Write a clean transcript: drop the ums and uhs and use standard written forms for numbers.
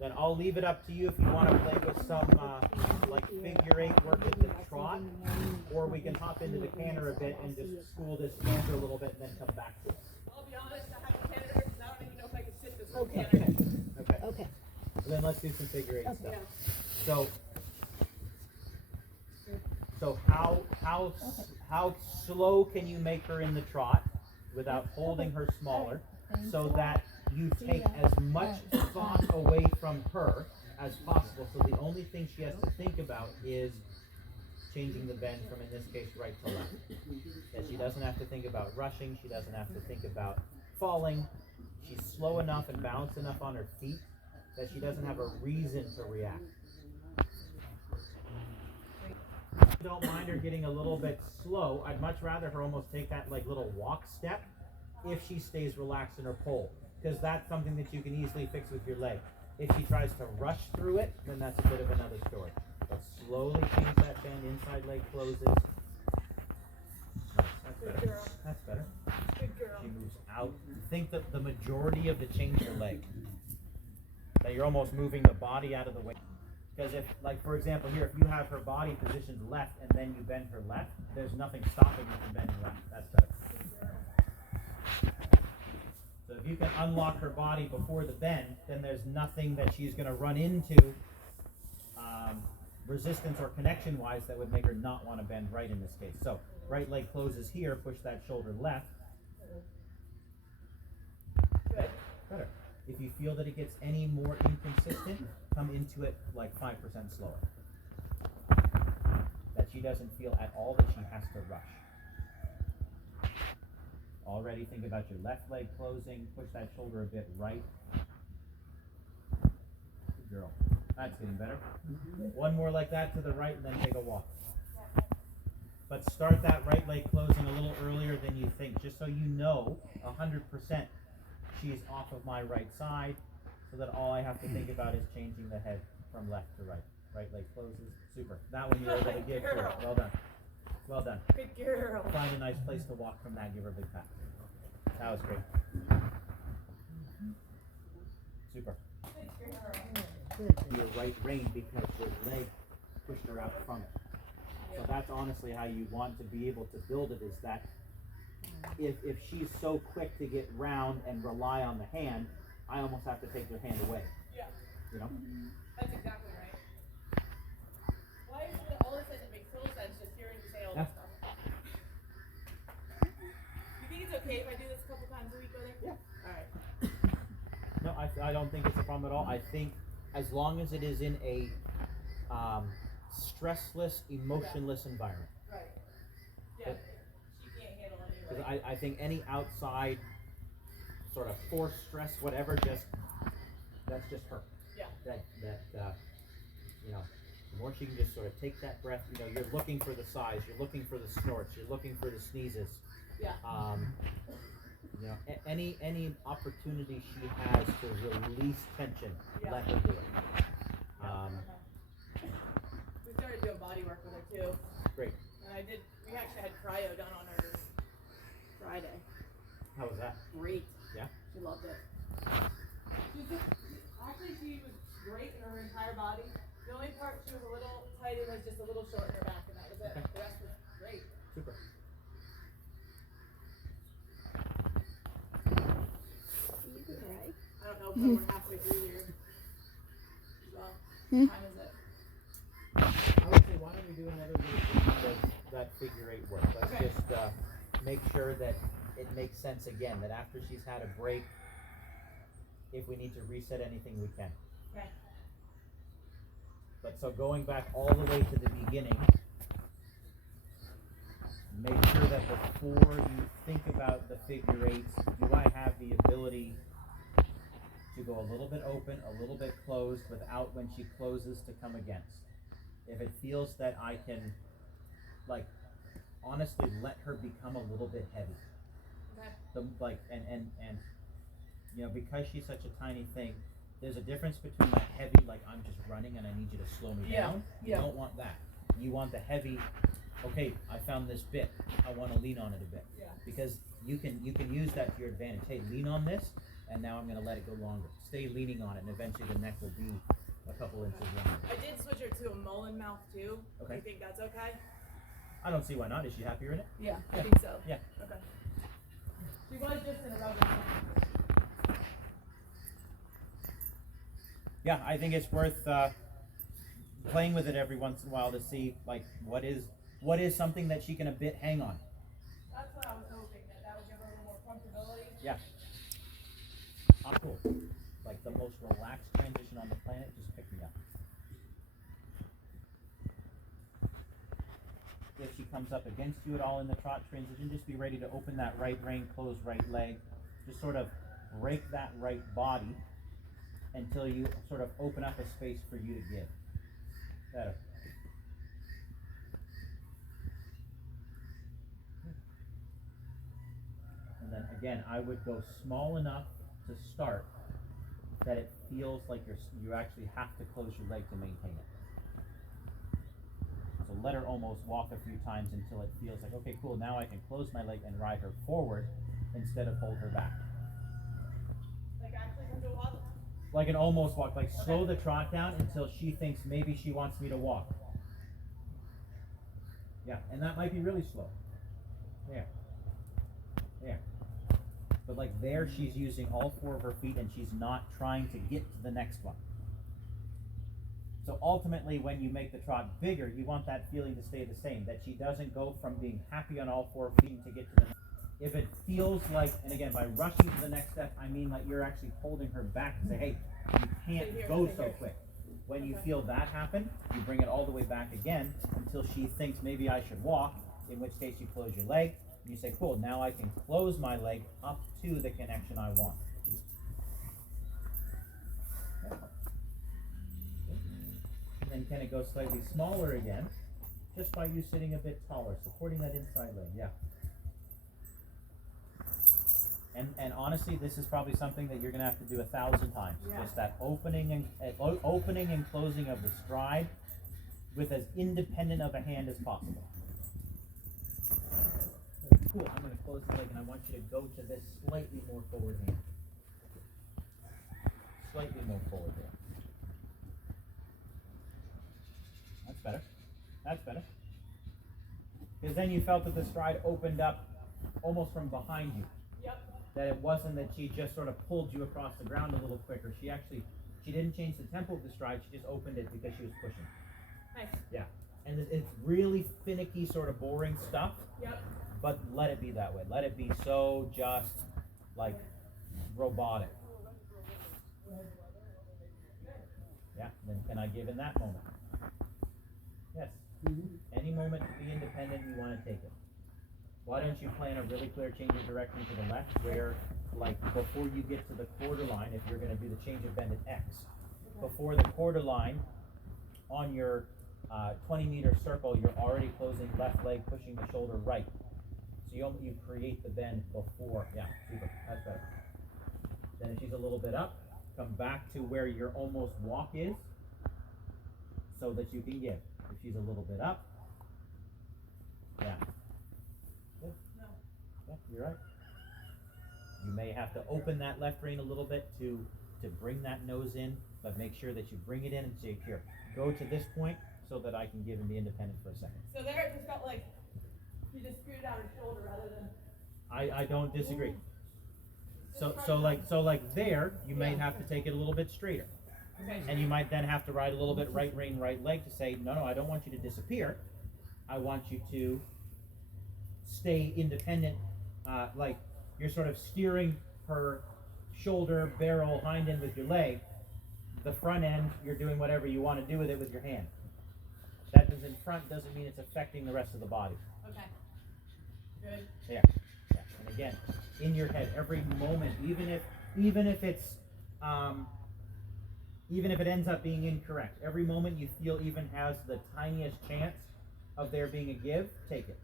Then I'll leave it up to you if you want to play with some like figure eight work at the trot, or we can hop into the canter a bit and just school this canter a little bit and then come back to it. I'll be honest, I have a canter because I don't even know if I can sit this whole canter. Okay. So then let's do some figure eight stuff. So how slow can you make her in the trot without holding her smaller, so that you take as much thought away from her as possible? So the only thing she has to think about is changing the bend from, in this case, right to left. That she doesn't have to think about rushing. She doesn't have to think about falling. She's slow enough and balanced enough on her feet that she doesn't have a reason to react. I don't mind her getting a little bit slow. I'd much rather her almost take that like little walk step if she stays relaxed in her pole, because that's something that you can easily fix with your leg. If she tries to rush through it, then that's a bit of another story. But slowly change that bend, inside leg closes. Nice, that's better. That's better. Good girl. She moves out. Think that the majority of the change your leg. That you're almost moving the body out of the way. Because if, like for example here, if you have her body positioned left and then you bend her left, there's nothing stopping you from bending left. That's better. So if you can unlock her body before the bend, then there's nothing that she's going to run into resistance or connection-wise that would make her not want to bend right in this case. So right leg closes here, push that shoulder left. Good. Better. If you feel that it gets any more inconsistent, come into it like 5% slower. That she doesn't feel at all that she has to rush. Already think about your left leg closing, push that shoulder a bit right. Good girl. That's getting better. One more like that to the right and then take a walk. But start that right leg closing a little earlier than you think, just so you know 100% she's off of my right side, so that all I have to think about is changing the head from left to right. Right leg closes. Super. That one you were able to give to her. Well done. Well done. Good girl. Find a nice place to walk from that. Give her a big pat. That was great. Super. Your right rein because your leg pushed her out from it. So that's honestly how you want to be able to build it, is that if she's so quick to get round and rely on the hand, I almost have to take her hand away. Yeah. You know? That's exactly right. Why is it that all of a sudden it makes total sense just hearing you say all this stuff? You think it's okay if I do this a couple times a week with her? Yeah. Alright. No, I don't think it's a problem at all. I think as long as it is in a stressless, emotionless environment. Right. Yeah. She can't handle it Because anyway. I think any outside sort of force, stress, whatever, that's just her. Yeah. That you know, the more she can just sort of take that breath, you know, you're looking for the sighs, you're looking for the snorts, you're looking for the sneezes. Yeah. You know, any opportunity she has to release tension, let her do it. We started doing body work with her too. Great. And we actually had cryo done on her Friday. How was that? Great. Yeah? She loved it. She was great in her entire body. The only part she was a little tight and was just a little short in her back, and that was it. Okay. The rest was great. Super. I don't know if we're halfway through here. Well, what time is it? I would say, why don't we do another little piece of that figure eight work? Let's Okay. just make sure that it makes sense again, that after she's had a break, if we need to reset anything, we can. Okay. But so going back all the way to the beginning, make sure that before you think about the figure eights, do I have the ability to go a little bit open, a little bit closed, without when she closes to come against? If it feels that I can, like, honestly let her become a little bit heavy. Okay. And you know, because she's such a tiny thing, there's a difference between that heavy, like I'm just running and I need you to slow me down. You don't want that. You want the heavy, okay, I found this bit, I want to lean on it a bit. Yeah. Because you can use that to your advantage. Hey, lean on this, and now I'm going to let it go longer. Stay leaning on it, and eventually the neck will be a couple inches longer. I did switch her to a mullen mouth too. Okay. Do you think that's okay? I don't see why not. Is she happier in it? Yeah, I Yeah. think so. Yeah. Okay. She was just in a rubber band. Yeah, I think it's worth playing with it every once in a while to see like what is something that she can a bit hang on. That's what I was hoping, that would give her a little more comfortability. Yeah. Cool. Like the most relaxed transition on the planet just picked me up. If she comes up against you at all in the trot transition, just be ready to open that right rein, close right leg. Just sort of break that right body until you sort of open up a space for you to give. Better. And then again, I would go small enough to start that it feels like you actually have to close your leg to maintain it. So let her almost walk a few times until it feels like, okay, cool, now I can close my leg and ride her forward instead of hold her back. Like actually come to a walk? Like an almost walk, like slow the trot down until she thinks maybe she wants me to walk. Yeah, and that might be really slow. There. There. But like there, she's using all 4 of her feet and she's not trying to get to the next one. So ultimately, when you make the trot bigger, you want that feeling to stay the same, that she doesn't go from being happy on all 4 feet to get to the next. If it feels like, and again, by rushing to the next step, I mean like you're actually holding her back and say, hey, you can't go so quick. When you feel that happen, you bring it all the way back again until she thinks maybe I should walk, in which case you close your leg, and you say, cool, now I can close my leg up to the connection I want. And then can it go slightly smaller again, just by you sitting a bit taller, supporting that inside leg, yeah. And honestly, this is probably something that you're going to have to do 1,000 times. Yeah. Just that opening and closing of the stride with as independent of a hand as possible. Cool, I'm going to close my leg and I want you to go to this slightly more forward hand. Slightly more forward there. That's better. That's better. Because then you felt that the stride opened up almost from behind you. Yep. That it wasn't that she just sort of pulled you across the ground a little quicker. She didn't change the tempo of the stride, she just opened it because she was pushing. Nice. Yeah. And it's really finicky, sort of boring stuff. Yep. But let it be that way. Let it be so just like robotic. Yeah, then can I give in that moment? Yes. Any moment to be independent, you want to take it. Why don't you plan a really clear change of direction to the left where, like, before you get to the quarter line, if you're going to do the change of bend at X, before the quarter line on your 20-meter circle, you're already closing left leg, pushing the shoulder right. So you create the bend before. Yeah, super. That's better. Then if she's a little bit up, come back to where your almost walk is so that you can give. If she's a little bit up, yeah. Good. No. Yeah, you're right. You may have to open that left rein a little bit to bring that nose in, but make sure that you bring it in and say, here, go to this point so that I can give him the independence for a second. So there it just felt like you just screwed out his shoulder rather than. I don't disagree. So like there, you may have to take it a little bit straighter. Okay. And you might then have to ride a little bit right rein, right leg to say, no, I don't want you to disappear. I want you to stay independent, like you're sort of steering her shoulder, barrel, hind end with your leg. The front end, you're doing whatever you want to do with it with your hand. That is in front doesn't mean it's affecting the rest of the body. Okay. Good. There. Yeah. And again, in your head, every moment, even if it ends up being incorrect, every moment you feel even has the tiniest chance of there being a give, take it.